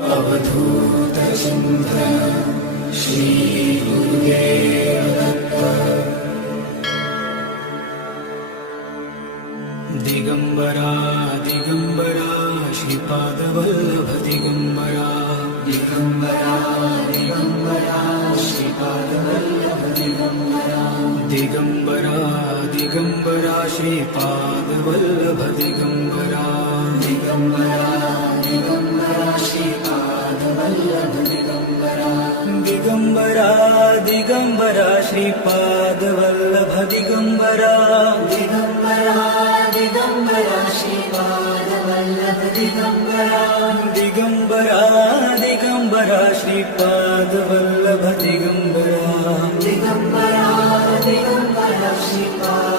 अवधूतचिन्तन Shri Gurudev Datta. Digambara Digambara Shripadvallabh Digambara. Digambara Digambara Shripadvallabh Digambara. Digambara Digambara Shripadvallabh Digambara. Digambara Digambara Shripadvallabh Digambara. Digambara Digambara Shripadvallabh Digambara. Digambara Digambara Shripadvallabh Digambara. Digambara Digambara Shripadvallabh Digambara. Digambara Digambara Shripad